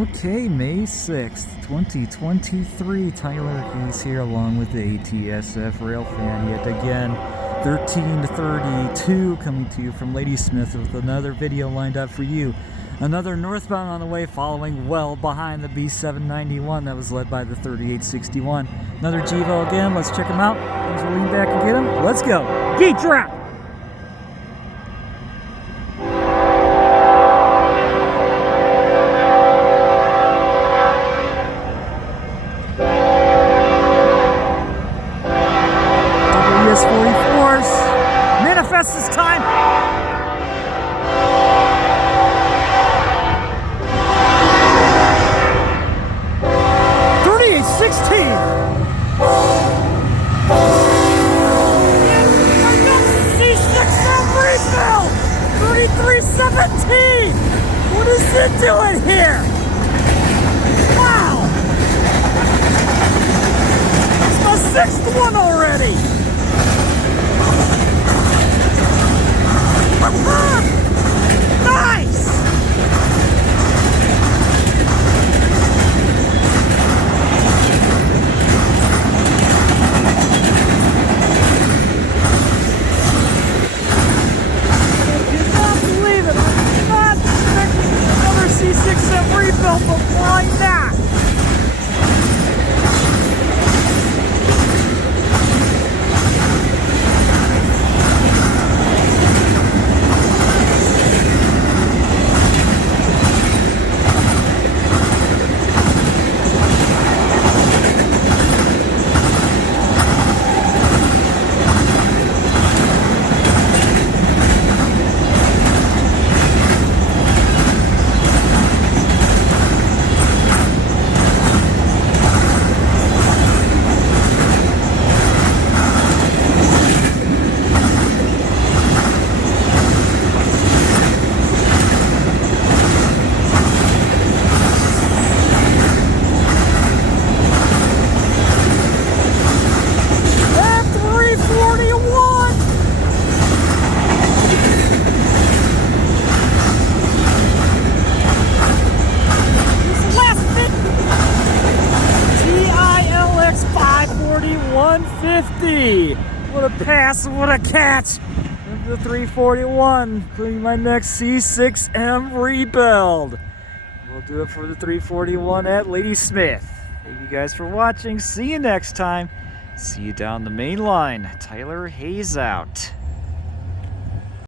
Okay, May 6th, 2023, Tyler Hayes here along with the ATSF Railfan yet again. 1332 coming to you from Ladysmith with another video lined up for you. Another northbound on the way, following well behind the B791 that was led by the 3861. Another GEVO again, let's check them out. Let's lean back and get them. Let's go. Gate drop! ES44s, manifest this time. What is it doing here? Wow! It's my sixth one already! Nice! C6M rebuild, but why not? What a pass, what a catch! The 341, including my next C6M rebuild. We'll do it for the 341 at Ladysmith. Thank you guys for watching. See you next time. See you down the main line. Tyler Hayes out.